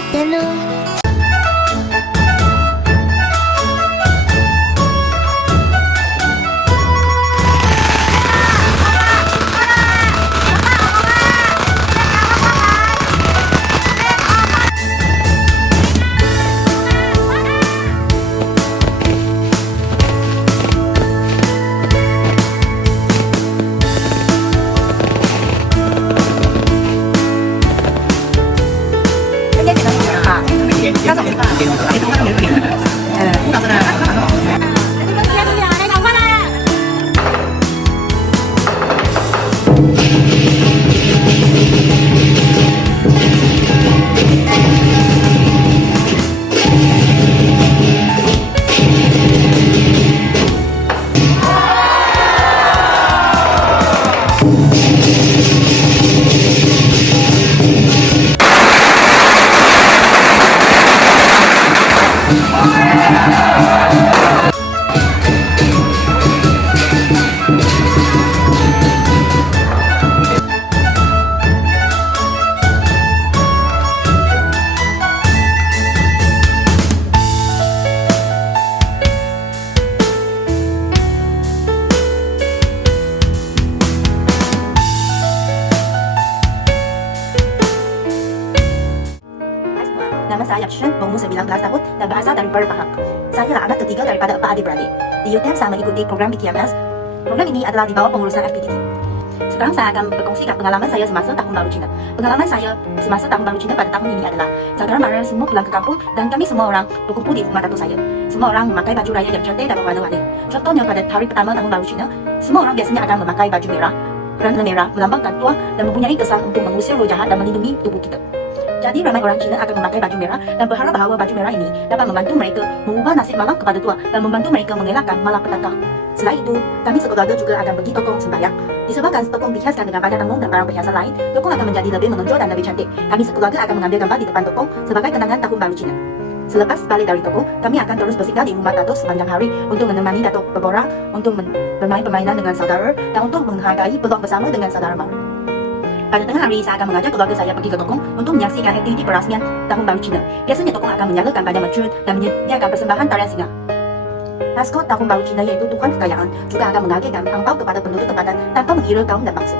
ってるNama saya Action, berumur 19 tahun dan berasal dari Perth, Pahang. Saya adalah anak ketiga daripada 4 adik-beradik. Di UTM saya mengikuti program BKMS. Program ini adalah di bawah pengurusan FPTT. Sekarang saya akan berkongsikan pengalaman saya semasa Tahun Baru Cina. Pengalaman saya semasa Tahun Baru Cina pada tahun ini adalah saudara mara semua pulang ke kampung dan kami semua orang berkumpul di rumah datuk saya. Semua orang memakai baju raya yang cantik dan berwarna-warni. Contohnya pada hari pertama Tahun Baru Cina, semua orang biasanya akan memakai baju merah kerana merah melambangkan tua dan mempunyai kesan untuk mengusir roh jahat dan melindungi tubuh kita. Jadi ramai orang Cina akan memakai baju merah dan berharap bahawa baju merah ini dapat membantu mereka mengubah nasib malam kepada tua dan membantu mereka mengelakkan malapetaka. Selain itu, kami sekeluarga juga akan pergi tokong sembahyang. Disebabkan tokong dihiaskan dengan banyak tenung dan barang perhiasan lain, tokong akan menjadi lebih menonjol dan lebih cantik. Kami sekeluarga akan mengambil gambar di depan tokong sebagai kenangan Tahun Baru Cina. Selepas balik dari tokong, kami akan terus bersinggah di rumah Datuk sepanjang hari untuk menemani Datuk berborak, untuk bermain permainan dengan saudara dan untuk menghargai peluang bersama dengan saudara mara. Pada tengah hari, saya akan mengajak keluarga saya pergi ke tokong untuk menyaksikan aktiviti perasmian Tahun Baru Cina. Biasanya tokong akan menyalakan banyak mercun dan menyediakan persembahan tarian singa. Maskot Tahun Baru Cina iaitu Tuan Kekayaan juga akan mengagetkan angpau kepada penduduk tempatan tanpa mengira kaum dan bangsa.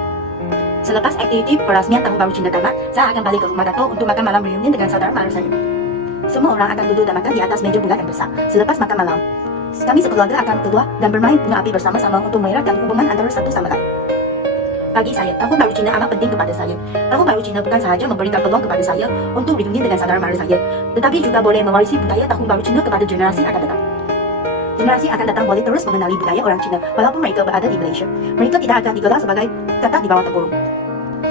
Selepas aktiviti perasmian Tahun Baru Cina tamat, saya akan balik ke rumah Datuk untuk makan malam reuni dengan saudara mara saya. Semua orang akan duduk dan makan di atas meja bulat yang besar. Selepas makan malam, kami sekeluarga akan keluar dan bermain bunga api bersama-sama untuk mengeratkan hubungan antara satu sama lain. Bagi saya, Tahun Baru Cina amat penting kepada saya. Tahun Baru Cina bukan sahaja memberikan peluang kepada saya untuk reuni dengan saudara mara saya, tetapi juga boleh mewarisi budaya Tahun Baru Cina kepada generasi akan datang. Generasi akan datang boleh terus mengenali budaya orang Cina walaupun mereka berada di Malaysia. Mereka tidak akan digelar sebagai kata di bawah tempurung.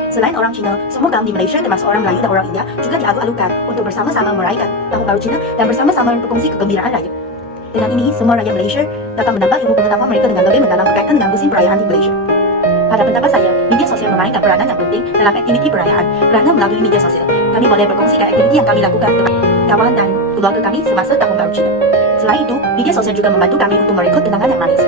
Selain orang Cina, semua kaum di Malaysia termasuk orang Melayu dan orang India juga dialu-alukan untuk bersama-sama merayakan Tahun Baru Cina dan bersama-sama berkongsi kegembiraan raya. Dengan ini, semua rakyat Malaysia dapat menambah ilmu pengetahuan mereka dengan lebih mendalam berkaitan dengan musim perayaan di Malaysia. Pada pendapat saya, media sosial memainkan peranan yang penting dalam aktiviti perayaan kerana melalui media sosial, kami boleh berkongsikan aktiviti yang kami lakukan kepada kawan dan keluarga kami semasa Tahun Baru Cina. Selain itu, media sosial juga membantu kami untuk merekod kenangan yang manis.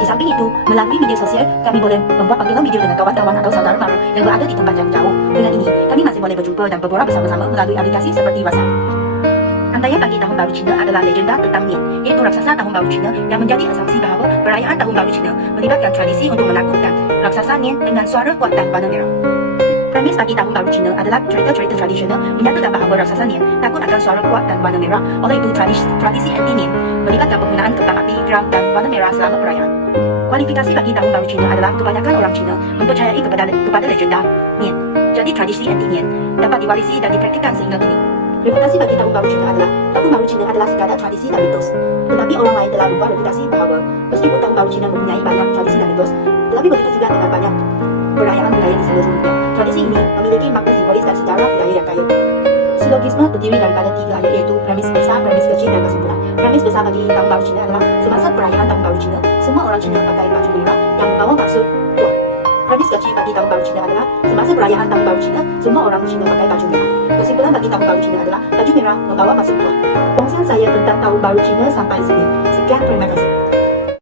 Di samping itu, melalui media sosial, kami boleh membuat panggilan video dengan kawan-kawan atau saudara mara yang berada di tempat yang jauh. Dengan ini, kami masih boleh berjumpa dan berborak bersama-sama melalui aplikasi seperti WhatsApp. Antara bagi Tahun Baru Cina adalah legenda tentang Nian, iaitu raksasa Tahun Baru Cina yang menjadi asumsi bahawa perayaan Tahun Baru Cina melibatkan tradisi untuk menakutkan raksasa Nian dengan suara kuat dan warna merah. Premis bagi Tahun Baru Cina adalah cerita-cerita tradisional menyatakan bahawa raksasa Nian takut akan suara kuat dan warna merah. Oleh itu, tradisi anti-Nian melibatkan penggunaan kembang api, drum dan warna merah selama perayaan. Kualifikasi bagi Tahun Baru Cina adalah kebanyakan orang Cina mempercayai kepada legenda Nian. Jadi tradisi anti-Nian dapat diwarisi dan dipraktikkan sehingga kini. Reputasi bagi Tahun Baru Cina adalah Tahun Baru Cina adalah sekadar tradisi dan mitos. Tetapi orang lain telah membuat reputasi bahawa meskipun Tahun Baru Cina mempunyai banyak tradisi dan mitos, tetapi begitu juga dengan banyak perayaan budaya di seluruh dunia. Tradisi ini memiliki makna simbolis dan sejarah budaya yang kaya. Silogisme terdiri daripada 3 ayat iaitu premis besar, premis kecil dan kesimpulan. Premis besar bagi Tahun Baru Cina adalah semasa perayaan Tahun Baru Cina, semua orang Cina pakai baju merah yang membawa maksud tua. Premis kecil bagi Tahun Baru Cina adalah semasa perayaan Tahun Baru Cina, semua orang Cina pakai baju merah. Kesimpulan bagi Tahun Baru Cina adalah baju merah membawa maksud tua. Pengsian saya tentang Tahun Baru Cina sampai sini. Sekian, terima kasih.